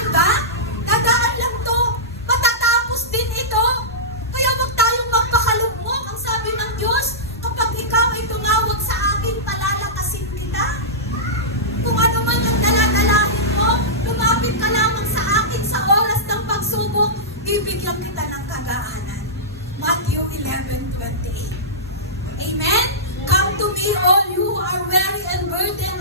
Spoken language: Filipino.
Di ba? Nagaan lang to. Matatapos din ito. Kaya huwag tayong magpakalugmok. Ang sabi ng Diyos, kapag ikaw ay tumawag sa akin, palalakasin kita. Kung ano man ang daladalahin mo, lumapit ka lamang sa akin sa oras ng pagsubok, bibigyan kita ng kagaanan. Matthew 11:28. Amen? Come to me all you who are weary and burdened,